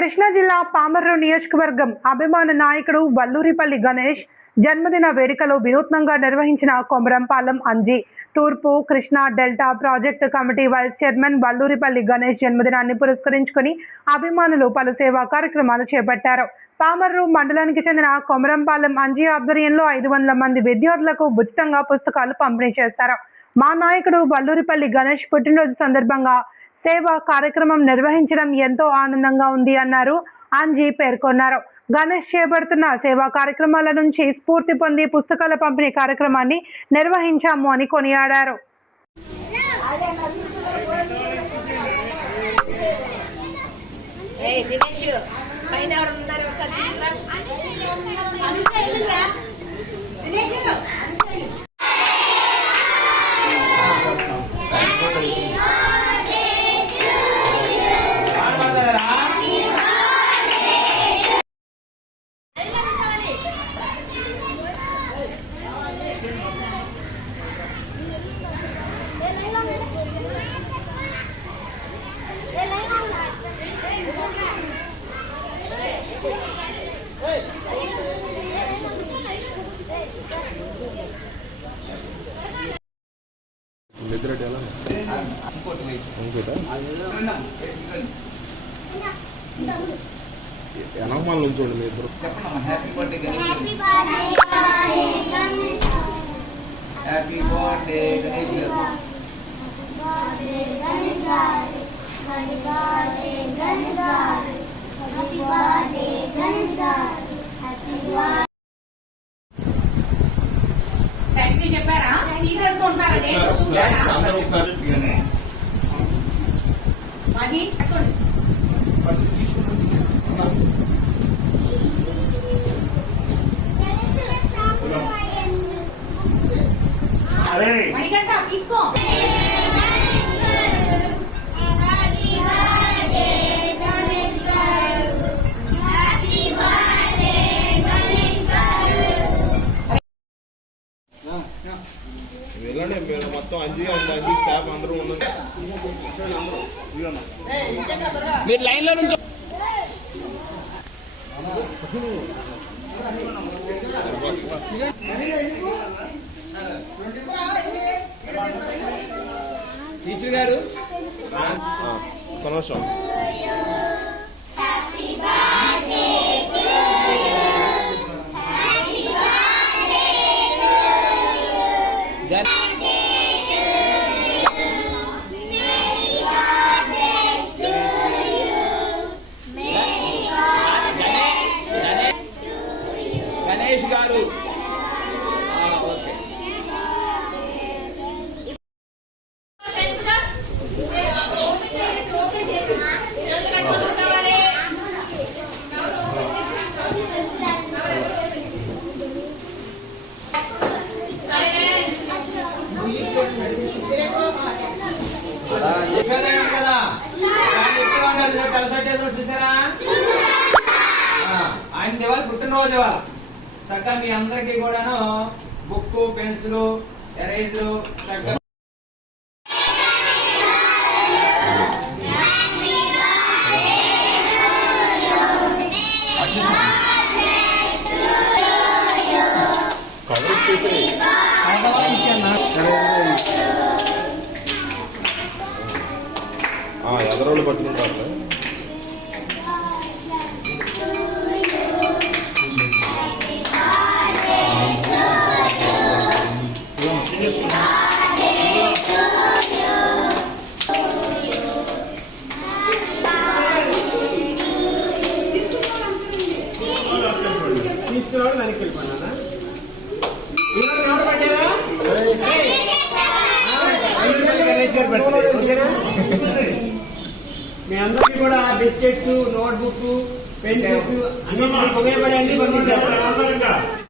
కృష్ణా జిల్లా పామర్రు నియోజకవర్గం అభిమాన నాయకుడు వల్లూరిపల్లి గణేష్ జన్మదిన వేడుకలు వినూత్నంగా నిర్వహించిన కొమరంపాలెం అంజీ తూర్పు Krishna delta project committee vice chairman Vallurupalli Ganesh జన్మదినాన్ని పురస్కరించుకుని అభిమానులు పలు సేవా కార్యక్రమాలు చేపట్టారు. పామర్రు మండలానికి చెందిన కొమరంపాలెం అంజీ ఆధ్వర్యంలో 500 మంది విద్యార్థులకు ఉచితంగా పుస్తకాలు పంపిణీ చేశారు. మా నాయకుడు వల్లూరిపల్లి గణేష్ పుట్టినరోజు సందర్భంగా సేవా కార్యక్రమం నిర్వహించడం ఎంతో ఆనందంగా ఉంది అన్నారు. అంజీ పేర్కొన్నారు. గణేష్ చేపడుతున్న సేవా కార్యక్రమాల నుంచి స్ఫూర్తి పొంది పుస్తకాల పంపిణీ కార్యక్రమాన్ని నిర్వహించాము అని కొనియాడారు. ఎనమాల ఉంచండి మీ ఇద్దరు. Happy birthday Ganesh. Thank you చెప్పారా? తీసేసుకుంటున్నారా? చూసారా? మాజీ పట్టుకోండి. మణికంఠ తీసుకో. వెళ్ళండి, మీరు మొత్తం అంజీ స్టాఫ్ అందరూ ఉండండి. మీరు లైన్ లో నుంచి టీచర్ గారు కనవసం గణేష్ గారు ఓకే. చూసారా? ఆయన దేవాలి పుట్టినరోజు ఇవాళ. చక్కగా మీ అందరికి కూడాను బుక్, పెన్సిల్, ఎరేజర్ చక్కగా ఎదరోళ్ళు పట్టుకుంటారు. తీసుకున్నాడు వెనక్కి వెళ్ళిపోయినా మీ అందరికీ కూడా బిస్కెట్స్, నోట్బుక్, పెన్సిల్స్ అన్ని ఉపయోగపడే అన్ని పంపించారు.